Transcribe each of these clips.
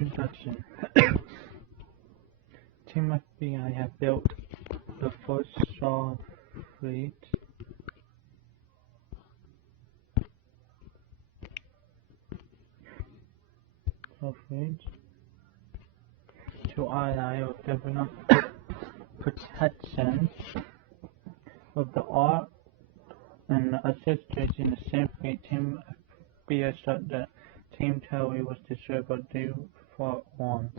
Introduction. Team FBI have built the first Saw fleet to ally of government protection of the art and assistance in the same fleet. Team FBI shot that Team Towie was destroyed by Day Fort 1.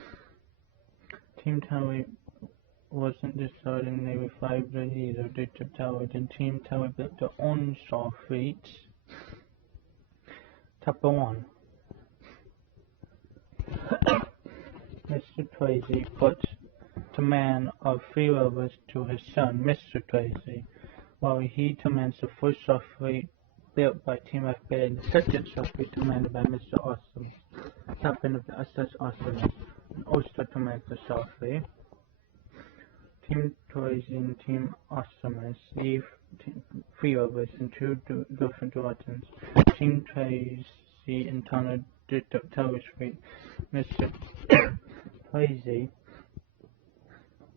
Team Towie wasn't destroyed and they revived the leader, Data Tower. Then Team Tower built their own Saw fleet. Chapter 1. Mr. Tracy put command of 3 rovers to his son, Mr. Tracy, while he commands the first Saw fleet built by Team FBI and the second Saw fleet commanded by Mr. Awesomeness, captain of the SS Awesomeness, and also commands the Saw fleet. Team Tracy and Team Awesomeness leave 3 rovers and 2 different directions. Team Tracy encountered the terrorist fleet. Mr. Tracy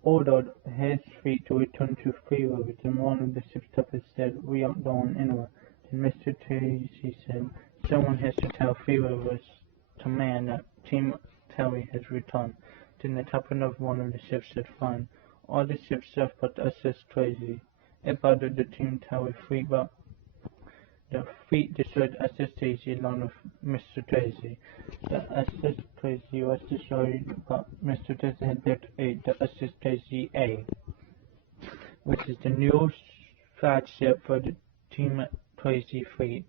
ordered his fleet to return to 3 rovers, and one of the ship's captains said, "We aren't going anywhere." Then Mr. Tracy said, "Someone has to tell 3 rovers command that Team Towie has returned." Then the captain of one of the ships said, "Fine." All the ships left but SS Tracy. It bothered the Team Towie fleet, but the fleet destroyed SS Tracy along with Mr. Tracy. The SS Tracy was destroyed, but Mr. Tracy had built the SS Tracy A, which is the new flagship for the Team Tracy fleet.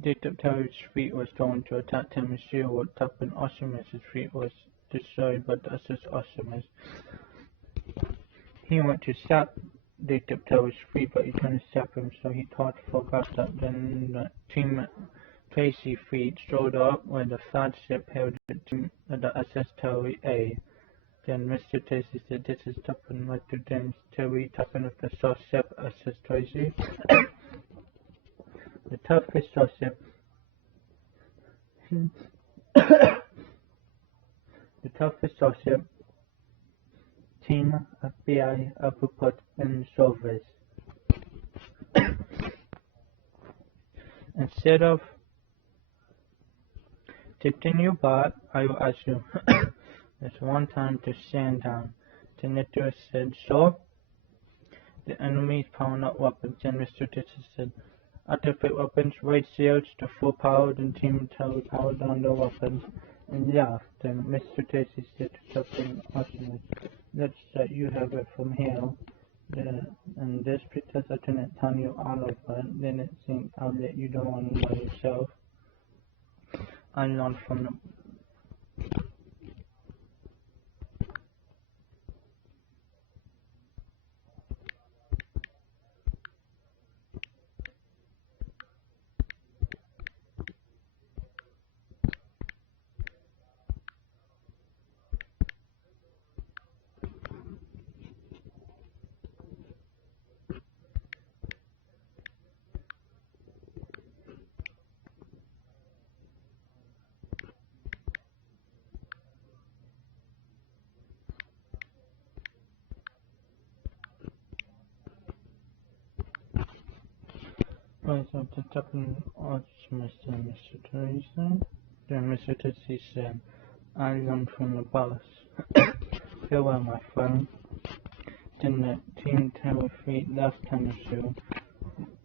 Data Tower's fleet was going to attack Tennessee, while Captain Awesomeness' fleet was destroyed by the SS Awesomeness. He went to stop Data Tower's fleet, but he couldn't stop him, so he forgot that. Then the Team Tracy fleet showed up when the flagship held the SS Tower A. Then Mr. Tracy said, "This is Captain Mr. James Terry, captain of the Saw ship SS Tracy." The toughest Saw ship. The toughest Saw ship. Team FBI ever put in service. Instead of tipping your butt, I will ask you. There's one time to stand down. The Nicholas said, "So?" The enemy is powering up weapons, and Mr. Tisser said, "Activate weapons, raise sails to full power." Then Team Tower powered down their weapons and laughed. Then Mr. Tracy said to Captain Awesomeness, "Let's let you have it from here. And this because I couldn't tell you all of it, then it seems I'll let you go on by yourself." I learned from the voice of the Captain Awesomeness and Mr. Tracy. Then Mr. Tracy said, "I learned from the boss." "Farewell, my friend." Then the Team Tower fleet left Tennessee.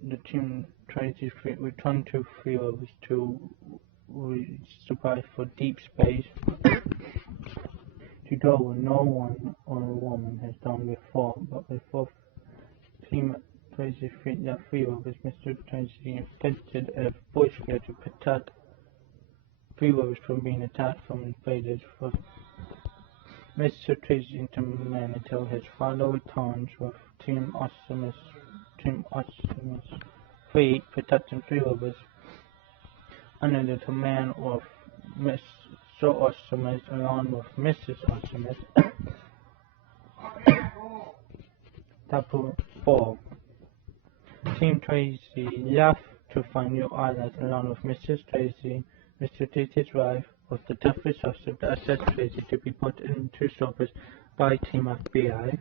The Team Tracy fleet returned to 3 rovers to survive for deep space, to go where no one or woman has gone before. But before Team Tracy fleet left 3 rovers, Mr. Tracy invented a voice field to protect 3 rovers from being attacked from invaders. For Mr. Tracy into man until his father returns with Team Awesomeness fleet protecting 3 rovers under the command of Mr. Awesomeness along with Mrs. Awesomeness. Chapter 4. Team Tracy left to find new islands along with Mrs. Tracy. Mr. Tracy's wife was the toughest officer that assessed Tracy to be put into service by Team FBI.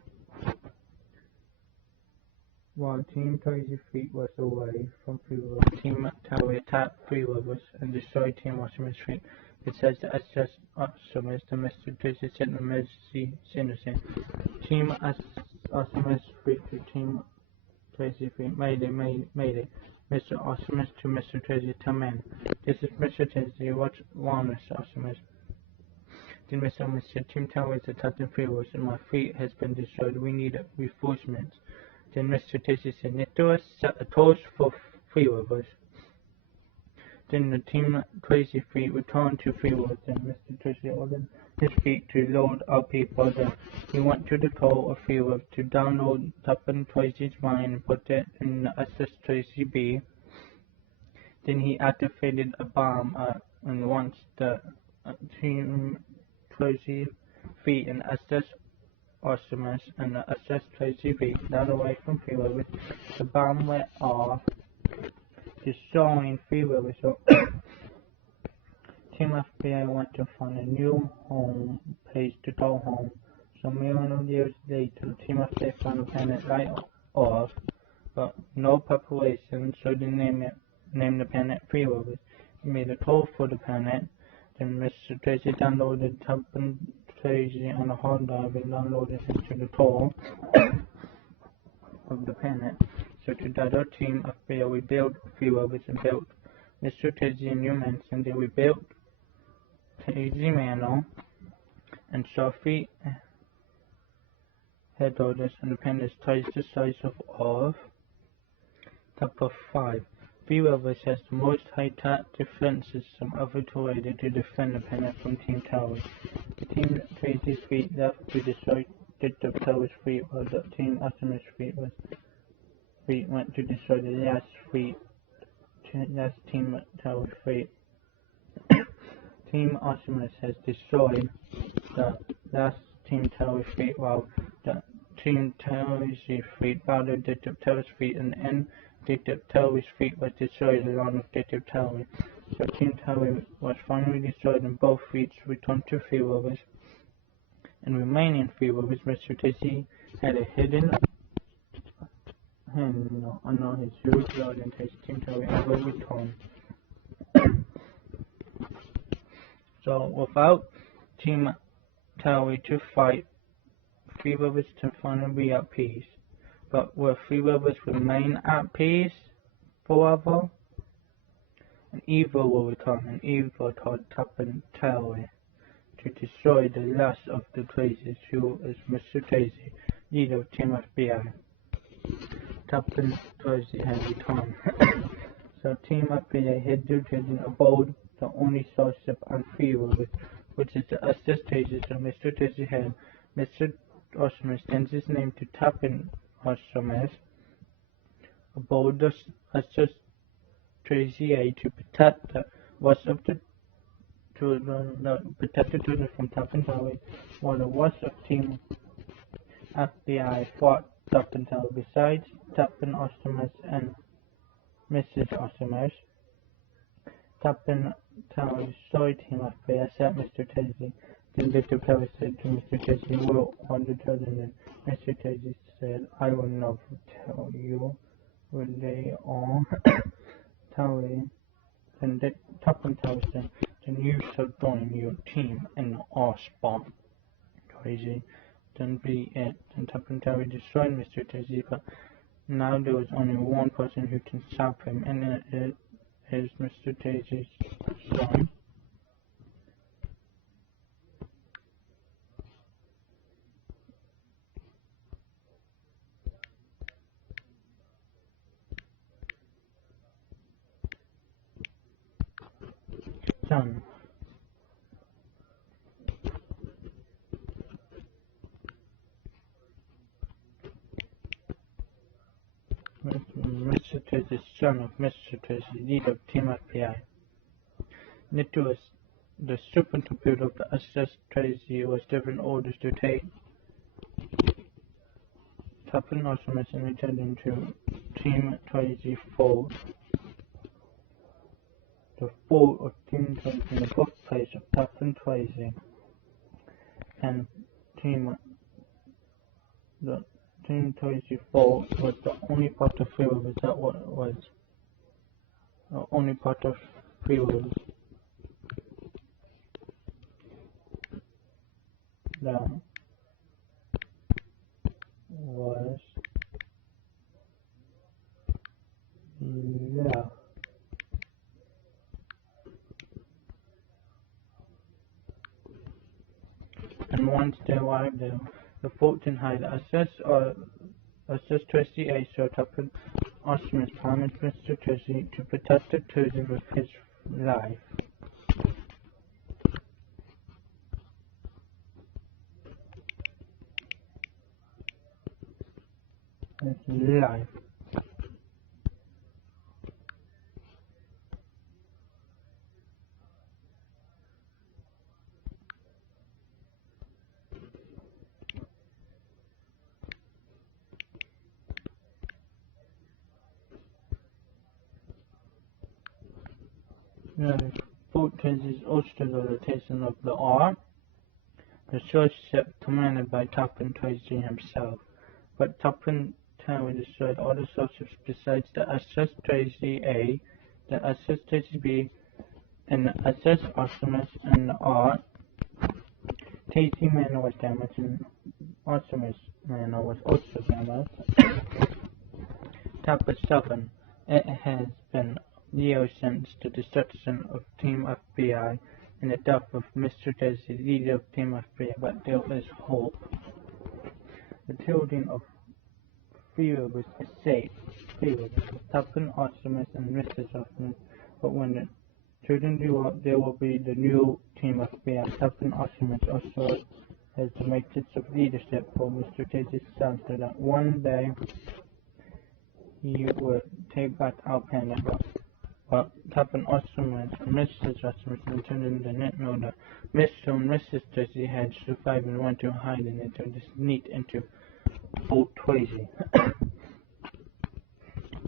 While Team Tracy's fleet was away from Free River, Team Tower attacked Free Rivers and destroyed Team Wasserman's fleet. It says that SS Wasserman's and Mr. Tracy sent a mercy innocent. Team Wasserman's fleet to Team Tracy fleet. Mayday. Mr. Wasserman to Mr. Tracy to men. This is Mr. Tracy. What's wrong, Mr. Wasserman? Then Mr. Team Tower is attacked in Free Rivers and my fleet has been destroyed. We need reinforcements. Then Mr. Tracy said, Nicholas set a toast for Free Rivers. Then the Team Tracy fleet returned to Free Rivers and Mr. Tracy ordered his fleet to load our people there. He went to the toll of Free Rivers to download Tuppen Tracy's mine and put it in the SS Tracy B. Then he activated a bomb and once the Team Tracy fleet and SS Wasserman's and the SS Tracy fleet got away from Free Rivers, the bomb went off, destroying Free Rivers. So Team FBI went to find a new home place to go home. So millions of years later, Team FBI found a planet right off, but no preparation, so they named the planet Free Rivers. He made a toll for the planet. Then Mr. Tracy downloaded Tuppen Tracy on a hard drive and downloaded it to the toll of the planet. So together, Team FBI rebuilt Free Rivers and built Mr. Tracy a new mansion. They rebuilt Tracy Manor and saw three headquarters and the planet is twice the size of Earth. Chapter 5. Free Rivers has the most high-tech defense system ever created to defend the planet from Team Towers. The Team Tracy's fleet left to destroy the Towers fleet, while the Team Wasserman's fleet went to destroy the last Team Towers fleet. Team Wasserman's has destroyed the last Team Towers fleet, while the Team Towers fleet battled the Towers fleet and the Detective Tower's fleet was destroyed along with Detective Tower. So Team Tower was finally destroyed and both fleets returned to Free Rivers. And remaining Free Rivers, Mr. Tracy had a hidden hand on his huge road in case Team Tower ever returned. So without Team Tower to fight, Free Rivers to finally be at peace. But will Free Rivers remain at peace forever? An evil will return, an evil called Tuppen Tower, to destroy the last of the Tracys, who is Mr. Tracy, leader of Team FBI. Tuppen Tracy has returned. So Team FBI headed aboard the only starship on Free Rivers, which is the SS Tracy. So Mr. Tracy had Mr. Wasserman sends his name to Tuppen Wasserman aboard the SS Tracy A to protect the rest of the children, protect the children from Tuppen Tower, while the rest of Team FBI fought Tuppen Tower. Besides Tuppen Wasserman and Mrs. Wasserman, Tuppen Tower destroyed Team FBI except Mr. Tracy. Then Victor Tower said to Mr. Tracy, "Will want to tell them?" Mr. Tracy said, "I will never tell you where they are." Tower, then Tuppen Tower said, "Then you shall join your team in the R-Spawn." Tracy, then be it. Then Tuppen Tower destroyed Mr. Tracy, but now there is only one person who can stop him, and it is Mr. Tracy's son. Mr. Tracy, son of Mr. Tracy, leader of Team FBI. Nicholas, the supercomputer of the SS Tracy, was given orders to take Tuppen Artemis and returned into Team Tracy Ford. The fall of Team Tracy in the birthplace of Tuppen Tracy and the Team Tracy Ford was the only part of Free Rivers that was the only part of Free Rivers that was left. And once they arrived there, the Fulton had assessed Tracy A. So Tuppen Artemis promised Mr. Tracy to protect the Tracy with his life. Fulton is also the rotation of the R. The search ship commanded by Tuppen Tracy himself, but Tuppen Tower destroyed all the sources besides the SS Tracy A, the SS Tracy B, and the SS Artemis and the R. Tracy Manor was damaged and Artemis Manor was also damaged. Chapter 7. It has been years since the destruction of Team FBI and the death of Mr. Tracy, leader of Team FBI, but there is hope. The children of Free Rivers escaped. Free Rivers, Tuppen Artemis and Mrs. Artemis, but when the children grew up, there will be the new Team FBI. Tuppen Artemis also has the matrix of leadership for Mr. Tracy's son, so that one day he would take back our planet. But Tuppen Artemis and Mrs. Artemis intended the net know that Mr. and Mrs. Tracy had survived and went to hide and they turned to sneak into Fort Tracy.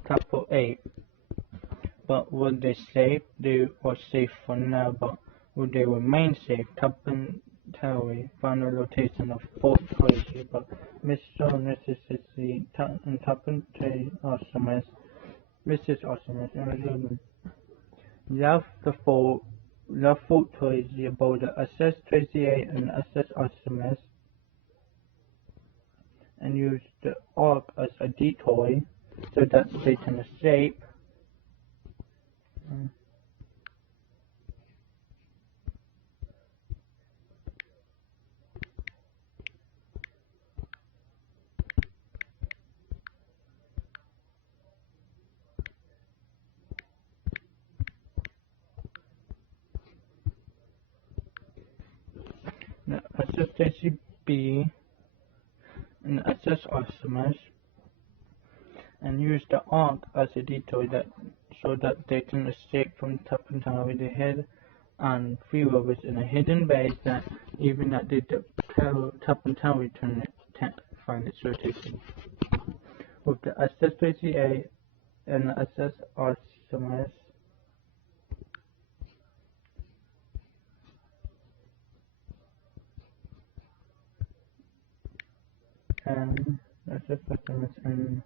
Couple 8. But were they safe? They were safe for now, but would they remain safe? Tuppen Tower found a location of Fort Tracy, but Mr. and Mrs. Tracy and Tuppen Artemis, Mrs. Artemis, and left Fort Tracy aboard the SS Tracy A and SS Artemis and used the Ark as a decoy so that they can escape. The SS Tracy B and the SS Artemis and used the Ark as a decoy so that they can escape from Tuppen Tower. They hid on Free Rivers in a hidden base that even at the Tuppen Tower can't find its rotation. With the SS Tracy A and the SS Artemis and SS Artemis and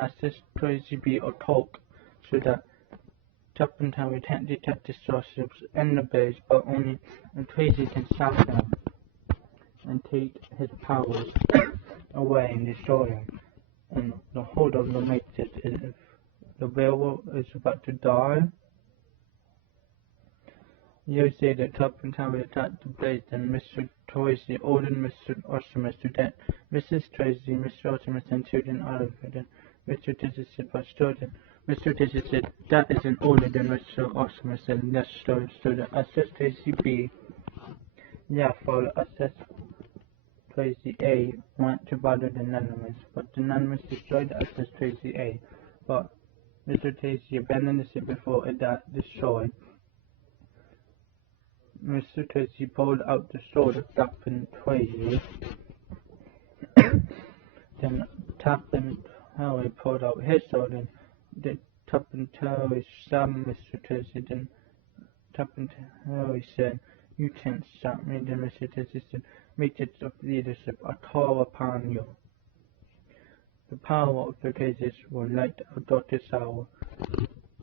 SS Tracy B or Talk so that Tuppen Tower can't detect the starships in the base, but only Tracy can stop them and take his powers away and destroy him. And the hold of the matrix is if the railroad is about to die. You say that Tuppen Tower attacked the base and Mr. Tracy ordered Mr. Artemis to death. Mrs. Tracy, Mr. Artemis and children out of it. Mr. Tracy said, but stolen. Mr. Tracy said, that is an order. Then Mr. Artemis said, that's stolen. So the SS Tracy B, yeah, for the SS Tracy A went to bother the Anonymous, but the Anonymous destroyed the SS Tracy A. But Mr. Tracy abandoned the ship before it got destroyed. Mr. Tracy pulled out the sword of Captain Tracy. Then Captain Harry pulled out his sword and the Captain Harry stabbed Mr. Tracy. Then Captain Harry said, "You can't stop me." Then Mr. Tracy said, "Matrix of leadership, I call upon you." The power of the Traces will light our daughter's hour.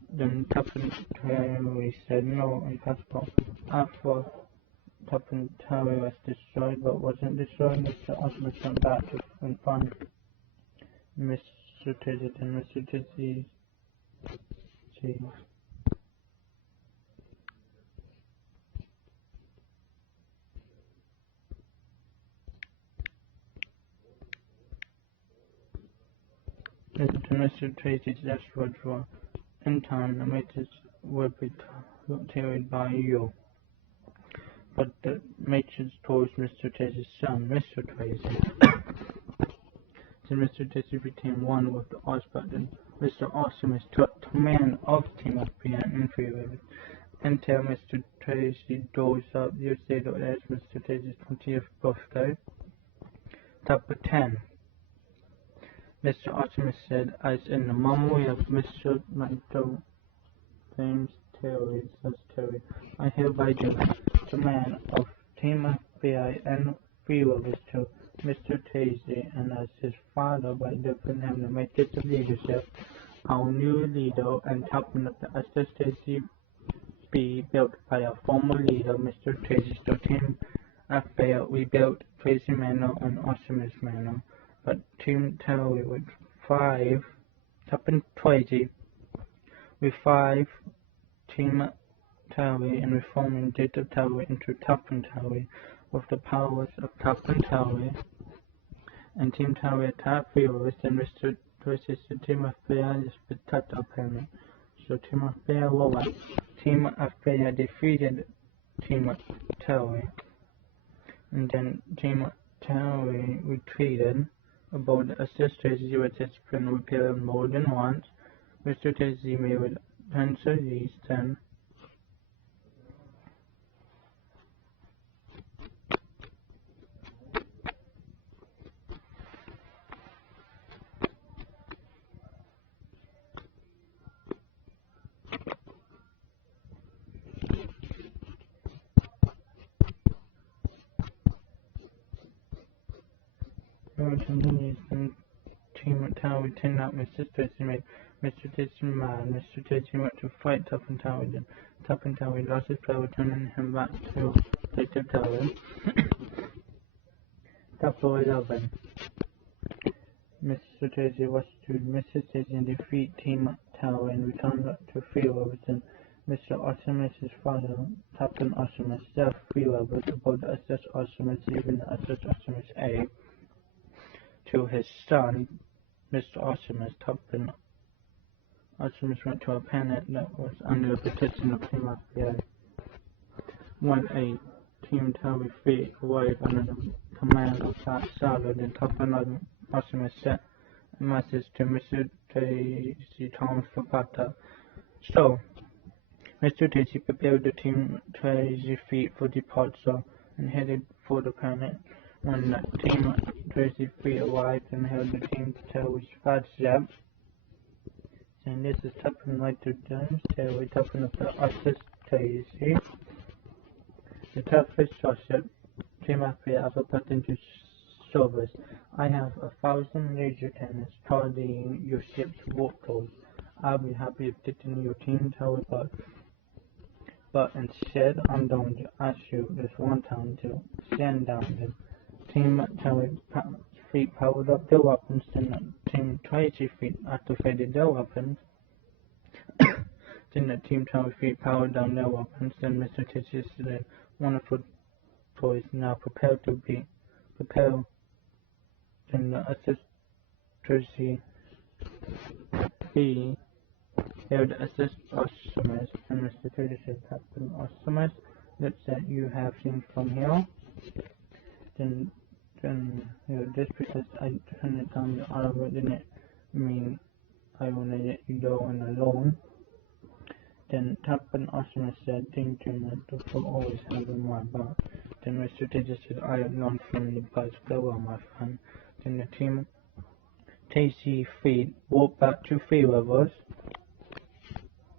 Then Captain Harry said, "No, impossible." After Captain Harry was destroyed, but wasn't destroyed, Mr. Osmond went back to confront Mr. Tracy and Mr. Tracy. Mr. Tracy's last words were, "In time, the Matrix will be carried by you." But the Matrix told Mr. Tracy's son, Mr. Tracy. So Mr. Tracy became one with the Ozbot, and Mr. Awesomeness took command of Team FBI and Free Rabbit. Until Mr. Tracy dozed up the state of as Mr. Tracy's 20th birthday. Chapter 10. Mr. Awesomeness said, "As in the memory of Mr. Michael James Terry, says Terry, I hereby give command of Team FBI and Free Rabbit to Mr. Tracy, and as his father, by giving him the matrix of leadership, our new leader and captain of the SS Tracy B built by our former leader, Mr. Tracy. So Team FBI, we built Tracy Manor and Awesomeness Manor, but Team Terry with 5, Captain Tracy with 5, Team Terry, and reforming Data Terry into Captain Terry with the powers of Captain Terry. And Team Terry attacked Free Rabbit, and Mr. Tracy said Team FBI is protect our planet. So Team FBI will up. Team FBI defeated Team Terry. And then Team Terry retreated aboard the SS Tracy, which has been repaired more than once. Mr. Tracy made with Answer these 10. Continues and Team Tower turned out Mr. Tracy made Mr. Tracy mad. Mr. Tracy went to fight Toughen Tower, then Toughen Tower lost his power, turning him back to Data Tower. Chapter 11. Mr. Tracy was to Mr. Tracy and defeat Team Tower and return back to Free Rabbit, and Mr. Awesomeness' father, Captain Awesomeness, left Free Rabbit aboard the SS Awesomeness, leaving the SS Awesomeness A to his son, Mr. Awesomeness. Captain Awesomeness went to a planet that was under the protection of Team FBI. When a Team Tower fleet arrived under the command of Solid, and Captain Awesomeness sent a message to Mr. Tracy Thomas for backup. So, Mr. Tracy prepared the Team Tracy fleet for departure and headed for the planet. When the Team Tracy fleet arrived and held the Team Terry's footsteps, and this is Captain Michael James Terry, Captain of the SS Tracy, the toughest starship Team FBI ever put into service. I have 1,000 laser cannons targeting your ship's warp codes. I'll be happy to getting your Team Terry, but instead I'm going to ask you this one time to stand down. The Team Terry fleet powered up their weapons, and the Team Tracy fleet activated their weapons. Then the Team Terry fleet powered down their weapons, and Mr. Tracy said, "Wonderful toys now prepared to be prepared." Then the SS Tracy B held SS Awesomeness, and Mr. Tracy said, "Captain Awesomeness, let's say you have seen from here." Then Then, just because I turned it down the Oliver didn't mean I wanna let you go on alone. Then Captain Osmer said, thinking that the will always have my back. Then Mr. Digger said, I have none from the buzz blower, my friend. Then the team Tasty Feed walked back to Three Rivers.